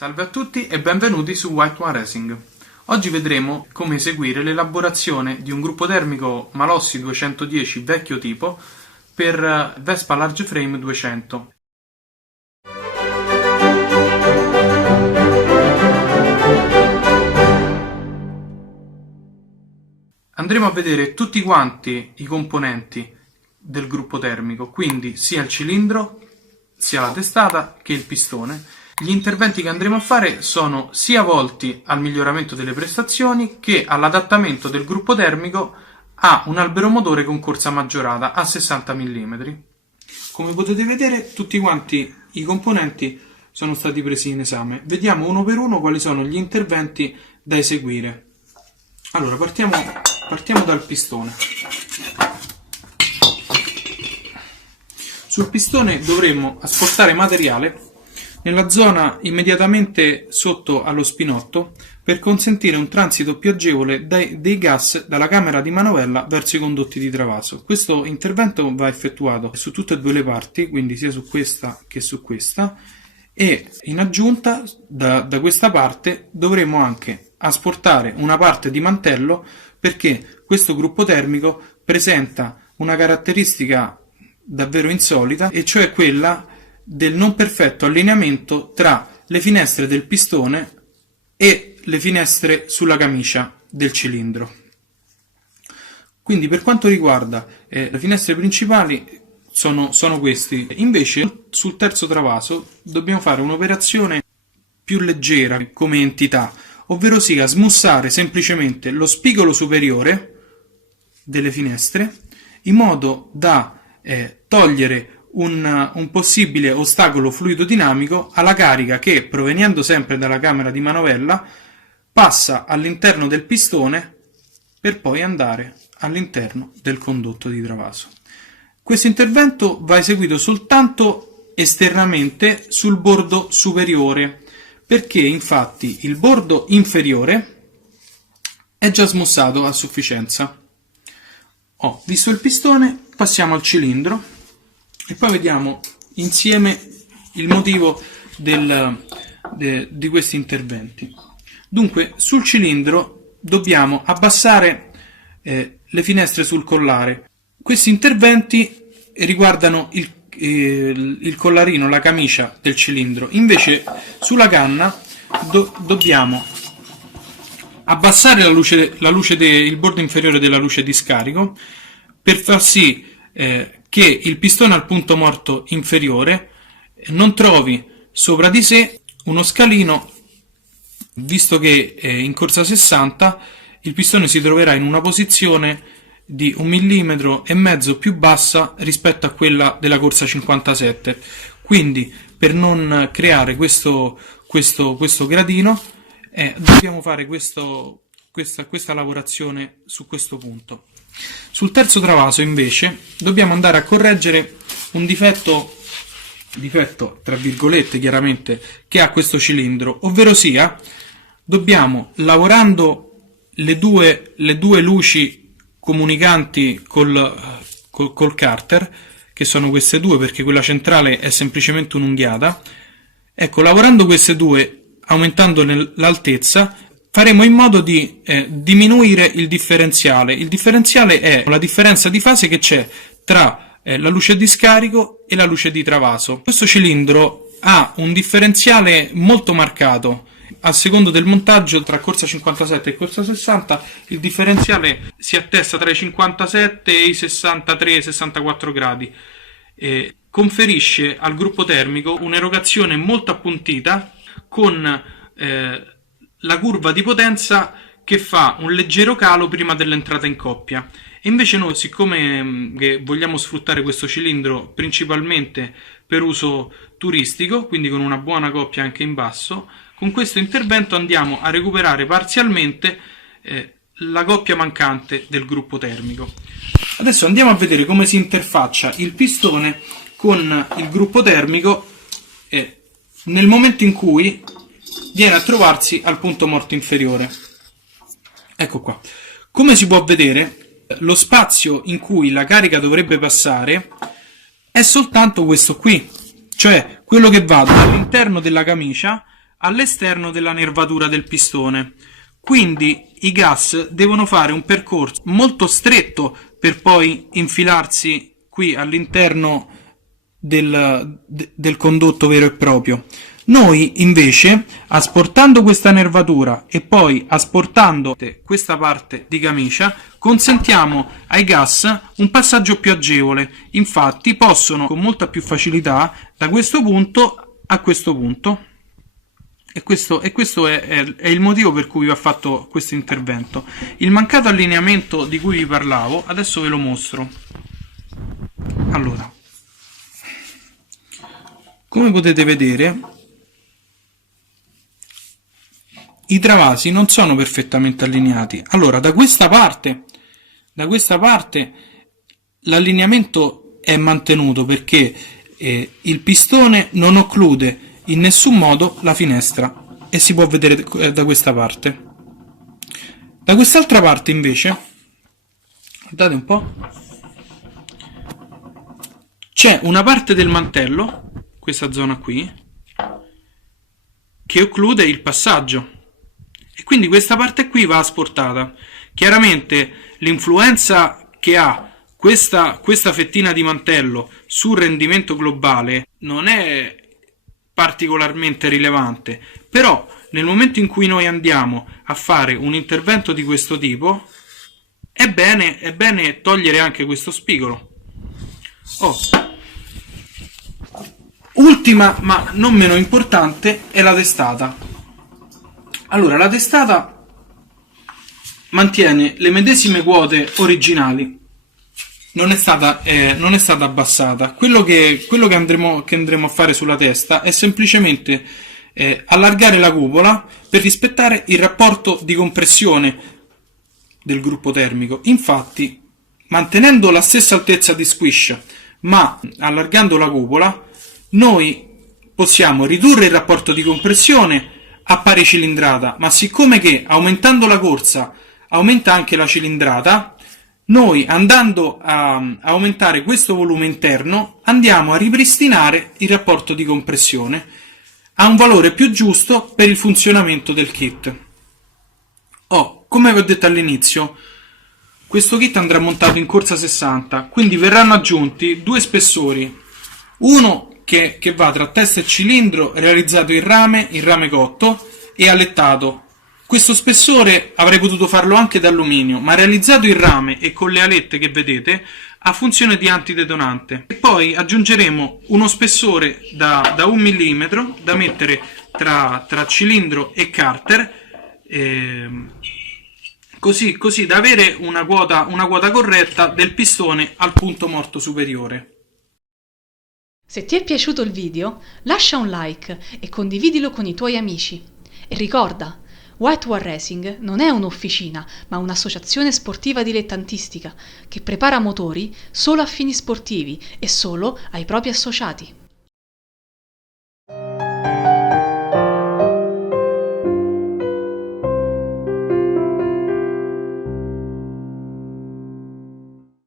Salve a tutti e benvenuti su White One Racing. Oggi vedremo come eseguire l'elaborazione di un gruppo termico Malossi 210 vecchio tipo per Vespa Large Frame 200. Andremo a vedere tutti quanti i componenti del gruppo termico, quindi sia il cilindro, sia la testata che il pistone. Gli interventi che andremo a fare sono sia volti al miglioramento delle prestazioni che all'adattamento del gruppo termico a un albero motore con corsa maggiorata a 60 mm. Come potete vedere, tutti quanti i componenti sono stati presi in esame. Vediamo uno per uno quali sono gli interventi da eseguire. Allora, partiamo dal pistone. Sul pistone dovremo asportare materiale nella zona immediatamente sotto allo spinotto per consentire un transito più agevole dei gas dalla camera di manovella verso i condotti di travaso. Questo intervento va effettuato su tutte e due le parti, quindi sia su questa che su questa, e in aggiunta da questa parte dovremo anche asportare una parte di mantello, perché questo gruppo termico presenta una caratteristica davvero insolita, e cioè quella del non perfetto allineamento tra le finestre del pistone e le finestre sulla camicia del cilindro. Quindi per quanto riguarda le finestre principali sono questi. Invece sul terzo travaso dobbiamo fare un'operazione più leggera come entità, ovvero sia smussare semplicemente lo spigolo superiore delle finestre in modo da togliere un possibile ostacolo fluido dinamico alla carica che, provenendo sempre dalla camera di manovella, passa all'interno del pistone per poi andare all'interno del condotto di travaso. Questo intervento va eseguito soltanto esternamente sul bordo superiore, perché infatti il bordo inferiore è già smussato a sufficienza. Visto il pistone, passiamo al cilindro e poi vediamo insieme il motivo di questi interventi. Dunque, sul cilindro dobbiamo abbassare le finestre sul collare. Questi interventi riguardano il collarino, la camicia del cilindro. Invece sulla canna dobbiamo abbassare il bordo inferiore della luce di scarico per far sì che il pistone al punto morto inferiore non trovi sopra di sé uno scalino, visto che in corsa 60 il pistone si troverà in una posizione di 1,5 mm più bassa rispetto a quella della corsa 57. Quindi, per non creare questo gradino, dobbiamo fare questa lavorazione su questo punto. Sul terzo travaso invece dobbiamo andare a correggere un difetto tra virgolette chiaramente che ha questo cilindro, ovvero sia dobbiamo, lavorando le due luci comunicanti col carter, che sono queste due perché quella centrale è semplicemente un'unghiata, lavorando queste due, aumentando l'altezza, faremo in modo di diminuire il differenziale. Il differenziale è la differenza di fase che c'è tra la luce di scarico e la luce di travaso. Questo cilindro ha un differenziale molto marcato. A secondo del montaggio tra corsa 57 e corsa 60 il differenziale si attesta tra i 57 e i 63-64 gradi. Conferisce al gruppo termico un'erogazione molto appuntita con la curva di potenza che fa un leggero calo prima dell'entrata in coppia. E invece noi, siccome che vogliamo sfruttare questo cilindro principalmente per uso turistico, quindi con una buona coppia anche in basso, con questo intervento andiamo a recuperare parzialmente la coppia mancante del gruppo termico. Adesso andiamo a vedere come si interfaccia il pistone con il gruppo termico nel momento in cui viene a trovarsi al punto morto inferiore. Ecco qua. Come si può vedere, lo spazio in cui la carica dovrebbe passare è soltanto questo qui, cioè quello che va dall'interno della camicia all'esterno della nervatura del pistone. Quindi i gas devono fare un percorso molto stretto per poi infilarsi qui all'interno del condotto vero e proprio. Noi invece, asportando questa nervatura e poi asportando questa parte di camicia, consentiamo ai gas un passaggio più agevole. Infatti possono con molta più facilità da questo punto a questo punto. E questo è il motivo per cui ho fatto questo intervento. Il mancato allineamento di cui vi parlavo, adesso ve lo mostro. Allora, come potete vedere, i travasi non sono perfettamente allineati. Allora, da questa parte l'allineamento è mantenuto perché il pistone non occlude in nessun modo la finestra e si può vedere da questa parte. Da quest'altra parte invece, guardate un po', c'è una parte del mantello, questa zona qui, che occlude il passaggio e quindi questa parte qui va asportata. Chiaramente l'influenza che ha questa fettina di mantello sul rendimento globale non è particolarmente rilevante, però nel momento in cui noi andiamo a fare un intervento di questo tipo è bene togliere anche questo spigolo. Ultima ma non meno importante è la testata. Allora, la testata mantiene le medesime quote originali, non è stata abbassata. Quello che andremo a fare sulla testa è semplicemente allargare la cupola per rispettare il rapporto di compressione del gruppo termico. Infatti, mantenendo la stessa altezza di squish ma allargando la cupola, noi possiamo ridurre il rapporto di compressione a pari cilindrata, ma siccome che aumentando la corsa aumenta anche la cilindrata, noi andando a aumentare questo volume interno andiamo a ripristinare il rapporto di compressione a un valore più giusto per il funzionamento del kit. Come vi ho detto all'inizio, questo kit andrà montato in corsa 60, quindi verranno aggiunti due spessori, uno che va tra testa e cilindro realizzato in rame cotto e allettato. Questo spessore avrei potuto farlo anche d'alluminio, ma realizzato in rame e con le alette che vedete ha funzione di antidetonante. E poi aggiungeremo uno spessore da 1 mm da mettere tra cilindro e carter, così da avere una quota corretta del pistone al punto morto superiore. Se ti è piaciuto il video, lascia un like e condividilo con i tuoi amici. E ricorda, White War Racing non è un'officina, ma un'associazione sportiva dilettantistica che prepara motori solo a fini sportivi e solo ai propri associati.